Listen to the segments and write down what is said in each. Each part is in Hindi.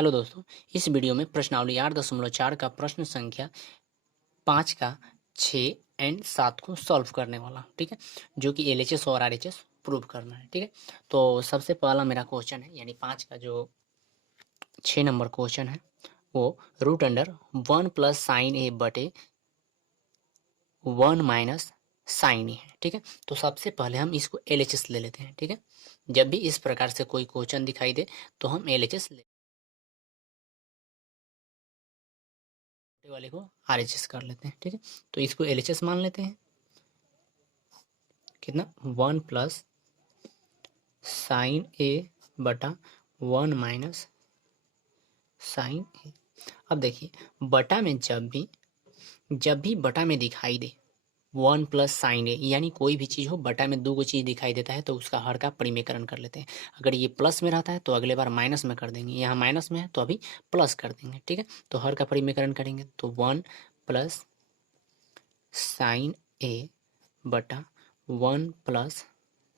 हेलो दोस्तों, इस वीडियो में प्रश्नावली 8.4 का प्रश्न संख्या 5 का 6 एंड 7 को सॉल्व करने वाला, ठीक है, जो कि एलएचएस और आरएचएस प्रूव करना है, ठीक है। तो सबसे पहला मेरा क्वेश्चन है, यानी 5 का जो 6 नंबर क्वेश्चन है वो रूट अंडर 1 प्लस साइन ए बटे 1 माइनस साइन ए है, ठीक है। तो सबसे पहले हम इसको एलएचएस ले लेते हैं, ठीक है। जब भी इस प्रकार से कोई क्वेश्चन दिखाई दे तो हम एलएचएस ले वाले को आरएचएस कर लेते हैं, ठीक है। तो इसको एलएचएस मान लेते हैं, कितना 1 प्लस साइन ए बटा 1 माइनस साइन ए। अब देखिए बटा में जब भी बटा में दिखाई दे 1 प्लस साइन ए, यानी कोई भी चीज़ हो बटा में दो चीज़ दिखाई देता है तो उसका हर का परिमेयकरण कर लेते हैं। अगर ये प्लस में रहता है तो अगले बार माइनस में कर देंगे, यहाँ माइनस में है तो अभी प्लस कर देंगे, ठीक है। तो हर का परिमेयकरण करेंगे तो 1 प्लस साइन ए बटा 1 प्लस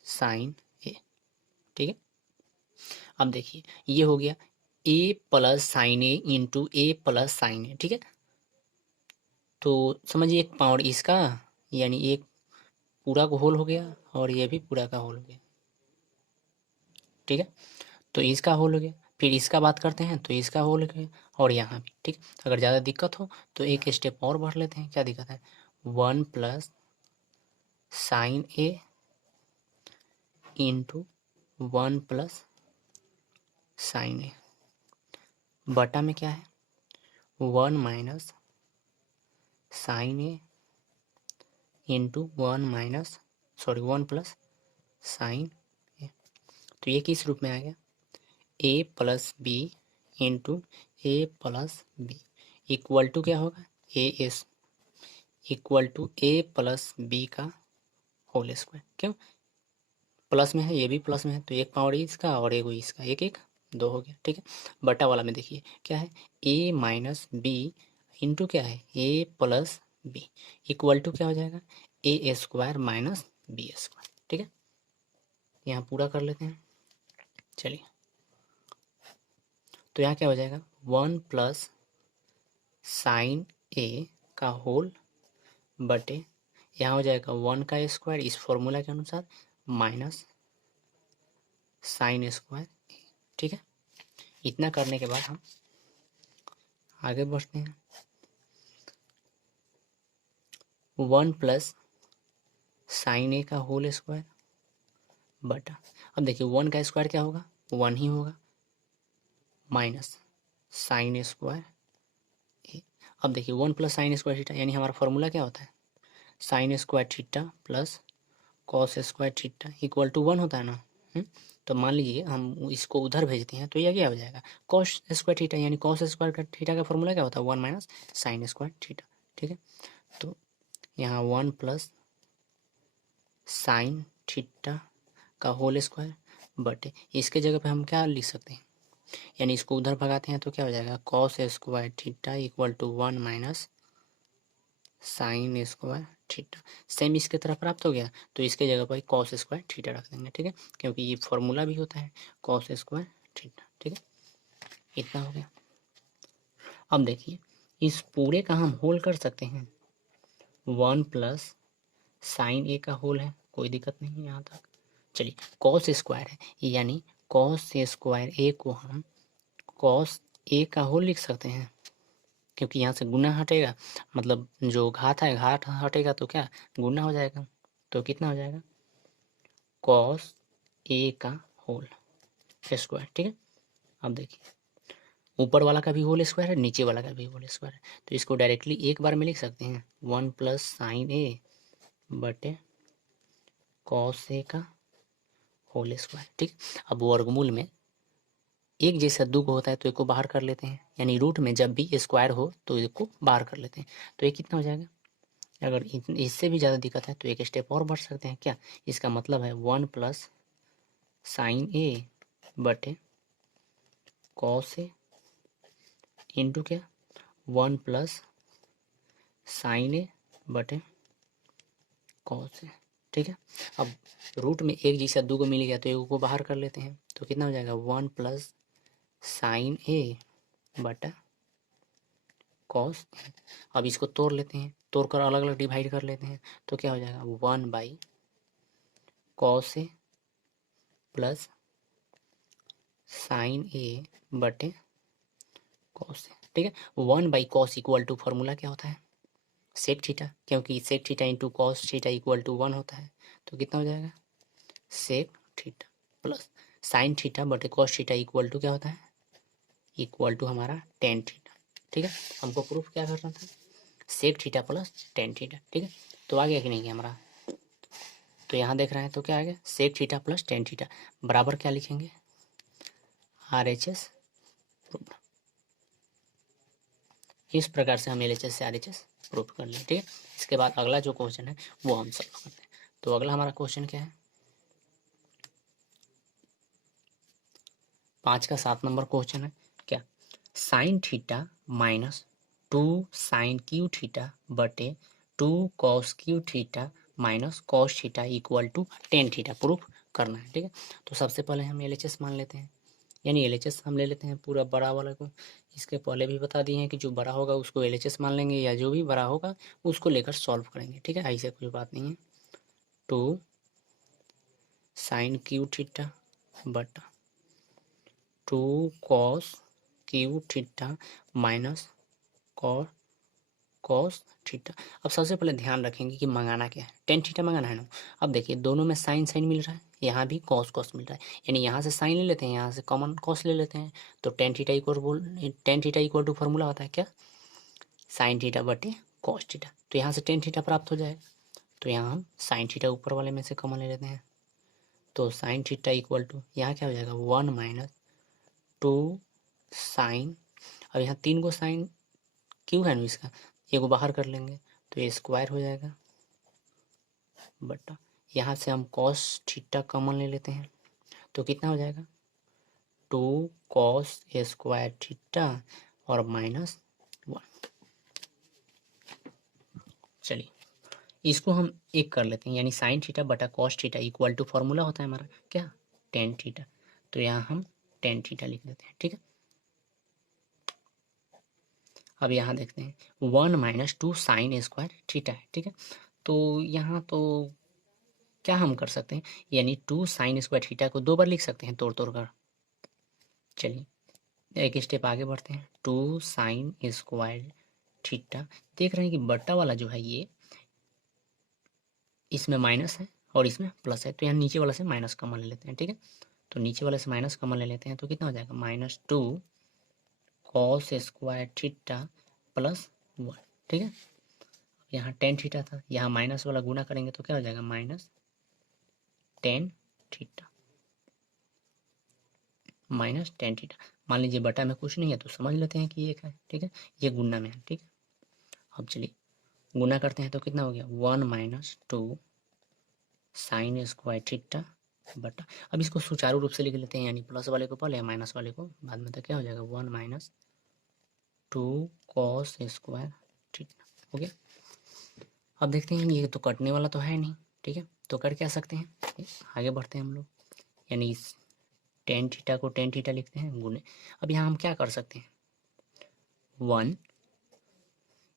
साइन ए, ठीक है। अब देखिए ये हो गया a plus sine a into a plus sine ए, ठीक है। तो समझिए एक पावर इसका, यानी एक पूरा का होल हो गया और ये भी पूरा का होल हो गया, ठीक है। तो इसका होल हो गया, फिर इसका बात करते हैं तो इसका होल हो गया और यहाँ भी, ठीक। अगर ज़्यादा दिक्कत हो तो एक स्टेप और बढ़ लेते हैं, क्या दिक्कत है 1 plus sine a into 1 plus sine a बटा में क्या है 1 minus sine a into 1 plus sine a. तो ये किस रूप में आ गया a plus b into a plus b equal to क्या होगा a s equal to a plus b का होल स्क्वायर। क्यों प्लस में है, ये भी प्लस में है तो एक पावर इसका और एक इसका, एक एक दो हो गया, ठीक है। बटा वाला में देखिए क्या है ए माइनस बी इंटू क्या है ए प्लस बी इक्वल टू क्या हो जाएगा ए स्क्वायर माइनस बी स्क्वायर, ठीक है। यहाँ पूरा कर लेते हैं, चलिए। तो यहाँ क्या हो जाएगा 1 प्लस साइन ए का होल बटे यहाँ हो जाएगा 1 का स्क्वायर इस फॉर्मूला के अनुसार माइनस साइन स्क्वायर, ठीक है। इतना करने के बाद हम आगे बढ़ते हैं 1 प्लस साइन ए का होल स्क्वायर बटा, अब देखिए 1 का स्क्वायर क्या होगा 1 ही होगा माइनस साइन स्क्वायर ए। अब देखिए 1 प्लस साइन स्क्वायर थीटा, यानी हमारा फॉर्मूला क्या होता है sine square theta plus cos square theta equal to 1 होता है ना। तो मान लीजिए हम इसको उधर भेजते हैं तो यह क्या हो जाएगा कॉस स्क्वायर थीटा, यानी कॉस स्क्वायर का थीटा का फॉर्मूला क्या होता है 1 माइनस साइन स्क्वायर थीटा, ठीक है। तो यहाँ 1 प्लस साइन थीटा का होल स्क्वायर बटे इसके जगह पे हम क्या लिख सकते हैं, यानी इसको उधर भगाते हैं तो क्या हो जाएगा cos square theta equal to 1 minus sine square theta. Same इसके तरफ प्राप्त हो गया तो इसके जगह पर कॉस स्क्वायर थीटा रख देंगे, ठीक है, क्योंकि ये फॉर्मूला भी होता है कॉस स्क्वायर थीटा, ठीक है। इतना हो गया। अब देखिए इस पूरे का हम होल कर सकते हैं 1 प्लस साइन ए का होल है, कोई दिक्कत नहीं है यहाँ तक। चलिए कॉस स्क्वायर है, यानी कॉस स्क्वायर ए को हम कॉस ए का होल लिख सकते हैं, क्योंकि यहाँ से गुना हटेगा, मतलब जो घात है घात हटेगा तो क्या गुना हो जाएगा, तो कितना हो जाएगा कॉस ए का होल स्क्वायर, ठीक है। अब देखिए ऊपर वाला का भी होल स्क्वायर है, नीचे वाला का भी होल स्क्वायर है, तो इसको डायरेक्टली एक बार में लिख सकते हैं 1 प्लस साइन ए बटे कॉस ए का होल स्क्वायर, ठीक। अब वर्गमूल में एक जैसा दो को होता है तो एक को बाहर कर लेते हैं, यानी रूट में जब भी स्क्वायर हो तो एक को बाहर कर लेते हैं, तो ये कितना हो जाएगा। अगर इससे भी ज़्यादा दिक्कत है तो एक स्टेप और बढ़ सकते हैं, क्या इसका मतलब है 1 प्लस साइन ए बटे कॉस ए इंटू क्या 1 प्लस साइन ए बटे कॉस ए, ठीक है। अब रूट में एक जैसा दो को मिल गया तो एक को बाहर कर लेते हैं तो कितना हो जाएगा 1 प्लस साइन ए बटा कॉस। अब इसको तोड़ लेते हैं, तोड़ कर अलग अलग डिवाइड कर लेते हैं, तो क्या हो जाएगा 1/cos A प्लस साइन ए बटे कॉस ए। ठीक है, 1/cos इक्वल टू फॉर्मूला क्या होता है सेक थीटा, क्योंकि sec theta into cos theta equal to 1 होता है, तो कितना हो जाएगा sec theta plus sine theta बटे कॉस थीटा इक्वल टू क्या होता है इक्वल टू हमारा टेन थीटा। ठीक है, हमको प्रूफ क्या करना था sec theta plus tan theta. ठीक है, तो आ गया कि नहीं हमारा, तो यहाँ देख रहे हैं तो क्या आ गया sec theta plus tan theta बराबर क्या लिखेंगे RHS। इस प्रकार से हम LHS से RHS प्रूफ कर लें। ठीक है, इसके बाद अगला जो क्वेश्चन है वो हम सॉल्व करते हैं। तो अगला हमारा क्वेश्चन क्या है 5 का 7 नंबर क्वेश्चन है क्या sine theta minus 2 sine cube theta बटे 2 cos cube theta minus cos theta equal to tan theta proof करना है। ठीक है, तो सबसे पहले हम LHS मान लेते हैं, यानी LHS हम ले लेते हैं पूरा बड़ा वाला को। इसके पहले भी बता दिए हैं कि जो बड़ा होगा उसको LHS मान लेंगे, या जो भी बड़ा होगा उसको लेकर सॉल्व करेंगे। ठीक है, ऐसे कोई बात नहीं है। 2 साइन क्यू थीटा बटा 2 cos cube theta minus cos theta. अब सबसे पहले ध्यान रखेंगे कि मंगाना क्या है, टेन थीटा मंगाना है ना। अब देखिए दोनों में साइन साइन मिल रहा है, यहाँ भी कॉस कॉस मिल रहा है, यानी यहाँ से साइन ले लेते हैं, यहाँ से कॉमन कॉस ले लेते हैं, तो tan theta equal to formula होता है क्या साइन थीटा बटे कॉस थीटा। तो यहाँ से टेन थीटा प्राप्त हो जाएगा, तो यहाँ हम साइन थीटा ऊपर वाले में से कॉमन ले लेते हैं, तो साइन थीटा इक्वल टू यहाँ क्या हो जाएगा 1 माइनस 2 साइन। अब यहाँ 3 को साइन क्यों है ना इसका एगो बाहर कर लेंगे तो ये स्क्वायर हो जाएगा बटा यहाँ से हम कॉस थीटा कॉमन ले लेते हैं, तो कितना हो जाएगा 2 कॉस स्क्वायर थीटा और माइनस 1। चलिए इसको हम एक कर लेते हैं, यानी साइन थीटा बटा cos theta equal to formula होता है हमारा क्या टेन थीटा, तो यहाँ हम टेन थीटा लिख देते हैं। ठीक है, अब यहाँ देखते हैं 1 माइनस 2 साइन स्क्वायर थीटा है। ठीक है, तो यहाँ तो क्या हम कर सकते हैं, यानी 2 साइन स्क्वायर थीटा को 2 बार लिख सकते हैं तोड़ तोड़ कर। चलिए एक स्टेप आगे बढ़ते हैं, 2 साइन स्क्वायर थीटा। देख रहे हैं कि बट्टा वाला जो है ये इसमें माइनस है और इसमें प्लस है, तो यहाँ नीचे वाला से माइनस कॉमन ले लेते हैं। ठीक है, तो नीचे वाले से माइनस कॉमन ले लेते हैं, तो कितना हो जाएगा -2 कॉस स्क्वायर थीटा प्लस 1। ठीक है, यहाँ टेन थीटा था, यहाँ माइनस वाला गुना करेंगे तो क्या हो जाएगा -10 थीटा -10 थीटा। मान लीजिए बटा में कुछ नहीं है तो समझ लेते हैं कि एक है। ठीक है, ये गुना में है। ठीक है, अब चलिए गुना करते हैं तो कितना हो गया 1 माइनस 2 साइन स्क्वायर थीटा बटा, अब इसको सुचारू रूप से लिख लेते हैं, यानी प्लस वाले को पहले माइनस वाले को बाद में, तो क्या हो जाएगा 1 माइनस 2 कॉस स्क्वायर थीटा। हो गया, अब देखते हैं ये तो कटने वाला तो है नहीं। ठीक है, तो कर क्या सकते हैं आगे बढ़ते हैं हम लोग, यानी इस टेन थीटा को टेन थीटा लिखते हैं गुने। अब यहाँ हम क्या कर सकते हैं 1,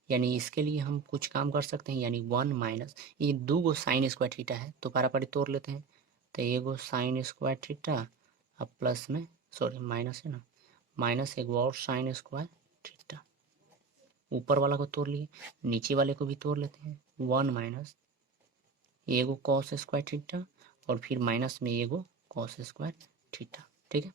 यानी इसके लिए हम कुछ काम कर सकते हैं, यानी 1 माइनस ये 2 गो साइन स्क्वायर थीटा है तो पारापारी तोड़ लेते हैं, तो एगो साइन स्क्वायर थीटा अब प्लस में सॉरी माइनस है ना, माइनस एगो और साइन स्क्वायर थीटा, ऊपर वाला को तोड़ लिए नीचे वाले को भी तोड़ लेते हैं 1 माइनस एगो कॉस स्क्वायर थीटा और फिर माइनस में एगो कॉस स्क्वायर थीटा। ठीक है,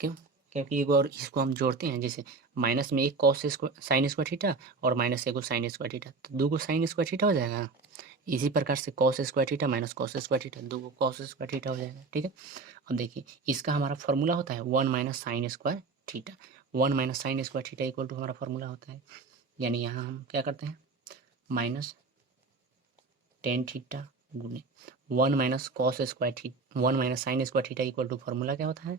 क्यों, क्योंकि एगो और इसको हम जोड़ते हैं, जैसे माइनस में एक cos square sine square theta और माइनस एगो साइन स्क्वायर थीटा, तो 2 गो साइन स्क्वायर थीटा हो जाएगा। इसी प्रकार से cos square theta minus cos square theta 2 गो कॉस स्क्वायर थीटा हो जाएगा। ठीक है, अब देखिए इसका हमारा फॉर्मूला होता है 1 minus sine square theta, 1 minus sine square theta equal to हमारा फॉर्मूला होता है, यानी यहाँ हम क्या करते हैं -10 थीटा गुने 1 minus cos square theta 1 minus sine square theta equal to formula क्या होता है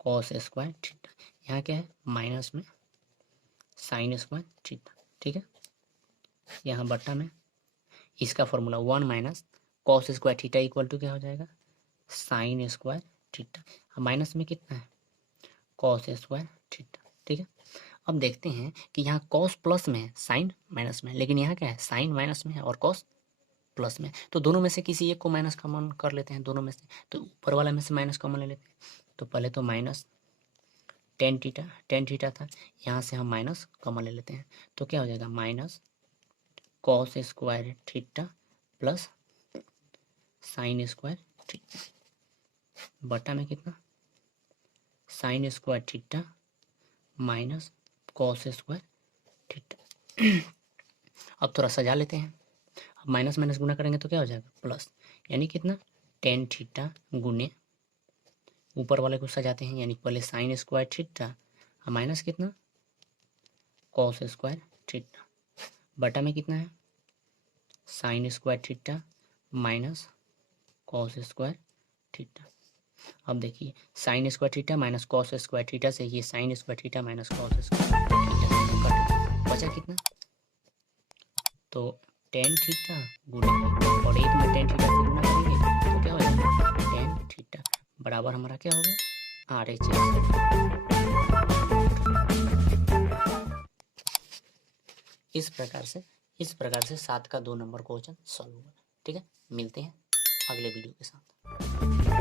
कॉस स्क्वायर थीटा, यहाँ क्या है माइनस में साइन स्क्वायर थीटा। ठीक है, यहाँ बट्टा में इसका formula 1 minus cos square theta equal to क्या हो जाएगा साइन स्क्वायर थीटा, माइनस में कितना है कॉस स्क्वायर थीटा। ठीक है। अब देखते हैं कि यहाँ कॉस प्लस में है, साइन माइनस में है, लेकिन यहाँ क्या है, साइन माइनस में है और कॉस प्लस में। तो दोनों में से किसी एक को माइनस कॉमन कर लेते हैं, दोनों में से। तो ऊपर वाला में से माइनस कॉमन ले लेते हैं। तो पहले तो माइनस टेन थीटा था, यहाँ से हम माइनस कॉमन ले लेते हैं। तो क्या हो जाएगा, minus cos square theta plus sign square theta बटा में कितना, sign square theta minus cos square theta. अब थोड़ा सजा लेते हैं। अब माइनस माइनस गुना करेंगे तो क्या हो जाएगा, प्लस, यानी कितना, टेन थीटा गुने ऊपर वाले को सजाते हैं, यानी पहले साइन स्क्वायर थीटा और माइनस कितना, कॉस स्क्वायर थीटा बटा में कितना है, sine square theta minus cos square theta. अब देखिए sign square theta minus cos square theta से ये sign square theta minus cos square theta cut, बचा कितना, तो टेन थीटा गुने, और एक में टेन थीटा से गुना करेंगे तो क्या हो जाएगा, टेन थीटा बराबर हमारा क्या हो गया, आर एच एस। इस प्रकार से 7 का 2 नंबर क्वेश्चन सॉल्व हुआ। ठीक है, मिलते हैं अगले वीडियो के साथ।